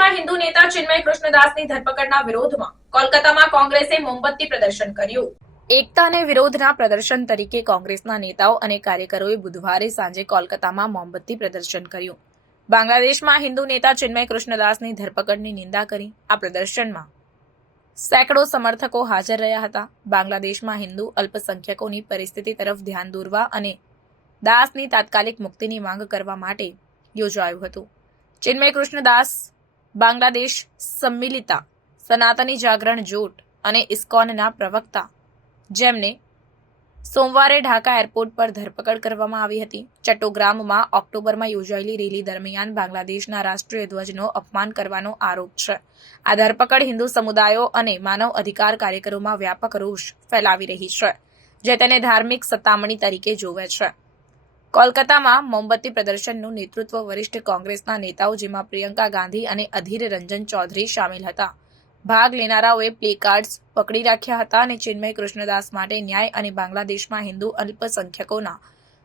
બાંગ્લાદેશમાં હિન્દુ નેતા ચિન્મય કૃષ્ણદાસની ધરપકડના વિરોધમાં કોલકાતામાં કોંગ્રેસે મોમબત્તી પ્રદર્શન કર્યું। એકતા અને વિરોધના પ્રદર્શન તરીકે કોંગ્રેસના નેતાઓ અને કાર્યકરોએ બુધવારે સાંજે કોલકાતામાં મોમબત્તી પ્રદર્શન કર્યું। બાંગ્લાદેશમાં હિન્દુ નેતા ચિન્મય કૃષ્ણદાસની ધરપકડની નિંદા કરી આ પ્રદર્શનમાં સેંકડો સમર્થકો હાજર રહ્યા હતા। બાંગ્લાદેશમાં હિન્દુ અલ્પસંખ્યકોની પરિસ્થિતિ તરફ ધ્યાન દોરવા અને દાસની તાત્કાલિક મુક્તિની માંગ કરવા માટે યોજાયું હતું। ચિન્મય કૃષ્ણદાસ બાંગ્લાદેશ સંમિલિતા સનાતની જાગરણ જૂથ અને ઇસ્કોનના પ્રવક્તા, જેમને સોમવારે ઢાકા એરપોર્ટ પર ધરપકડ કરવામાં આવી હતી। ચટ્ટોગ્રામમાં ઓક્ટોબરમાં યોજાયેલી રેલી દરમિયાન બાંગ્લાદેશના રાષ્ટ્રીય ધ્વજનો અપમાન કરવાનો આરોપ છે। આ ધરપકડ હિન્દુ સમુદાયો અને માનવ અધિકાર કાર્યકરોમાં વ્યાપક રોષ ફેલાવી રહી છે, જે તેને ધાર્મિક સતામણી તરીકે જોવે છે। કોલકાતામાં મોમબત્તી પ્રદર્શનનું નેતૃત્વ વરિષ્ઠ કોંગ્રેસના નેતાઓ, જેમાં પ્રિયંકા ગાંધી અને અધીર રંજન ચૌધરી સામેલ હતા। ભાગ લેનારાઓએ પ્લેકાર્ડ્સ પકડી રાખ્યા હતા અને ચિન્મય કૃષ્ણદાસ માટે ન્યાય અને બાંગ્લાદેશમાં હિન્દુ અલ્પસંખ્યકોના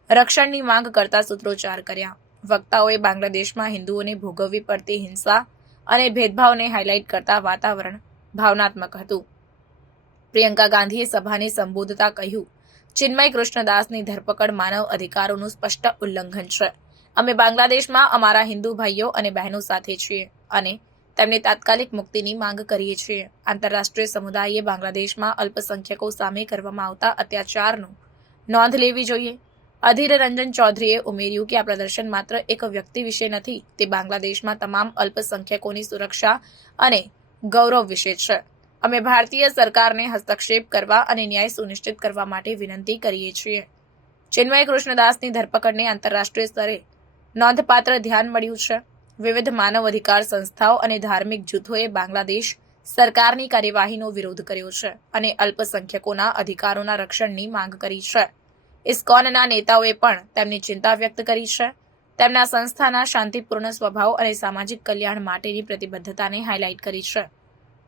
રક્ષણની માંગ કરતા સૂત્રોચ્ચાર કર્યા। વક્તાઓએ બાંગ્લાદેશમાં હિન્દુઓને ભોગવવી પડતી હિંસા અને ભેદભાવને હાઇલાઇટ કરતા વાતાવરણ ભાવનાત્મક હતું। પ્રિયંકા ગાંધીએ સભાને સંબોધતા કહ્યું, ચિન્મય કૃષ્ણદાસની ધરપકડ માનવ અધિકારોનું સ્પષ્ટ ઉલ્લંઘન છે। અમે બાંગ્લાદેશમાં અમારા હિન્દુ ભાઈઓ અને બહેનો સાથે છીએ અને તેમની તાત્કાલિક મુક્તિની માંગ કરીએ છીએ। આંતરરાષ્ટ્રીય સમુદાયે બાંગ્લાદેશમાં અલ્પસંખ્યકો સામે કરવામાં આવતા અત્યાચારનો નોંધ લેવી જોઈએ। અધીર રંજન ચૌધરીએ ઉમેર્યું કે આ પ્રદર્શન માત્ર એક વ્યક્તિ વિશે નથી, તે બાંગ્લાદેશમાં તમામ અલ્પસંખ્યકોની સુરક્ષા અને ગૌરવ વિશે છે। અમે ભારતીય સરકારને હસ્તક્ષેપ કરવા અને ન્યાય સુનિશ્ચિત કરવા માટે વિનંતી કરીએ છીએ। ચિન્મય કૃષ્ણદાસની ધરપકડને આંતરરાષ્ટ્રીય સ્તરે નોંધપાત્ર ધ્યાન મળ્યું છે। વિવિધ માનવ અધિકાર સંસ્થાઓ અને ધાર્મિક જૂથોએ બાંગ્લાદેશ સરકારની કાર્યવાહીનો વિરોધ કર્યો છે અને અલ્પસંખ્યકોના અધિકારોના રક્ષણની માંગ કરી છે। ઇસ્કોનના નેતાઓએ પણ તેમની ચિંતા વ્યક્ત કરી છે, તેમના સંસ્થાના શાંતિપૂર્ણ સ્વભાવ અને સામાજિક કલ્યાણ માટેની પ્રતિબદ્ધતાને હાઇલાઇટ કરી છે।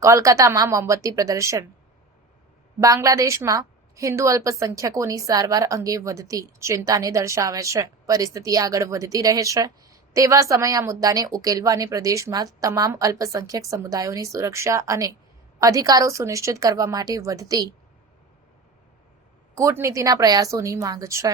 કોલકાતામાં મોમબત્તી પ્રદર્શન બાંગ્લાદેશમાં હિન્દુ અલ્પસંખ્યકોની સારવાર અંગે વધતી ચિંતાને દર્શાવે છે। પરિસ્થિતિ આગળ વધતી રહે છે તેવા સમયે આ મુદ્દાને ઉકેલવા અને પ્રદેશમાં તમામ અલ્પસંખ્યક સમુદાયોની સુરક્ષા અને અધિકારો સુનિશ્ચિત કરવા માટે વધતી કૂટનીતિના પ્રયાસોની માંગ છે।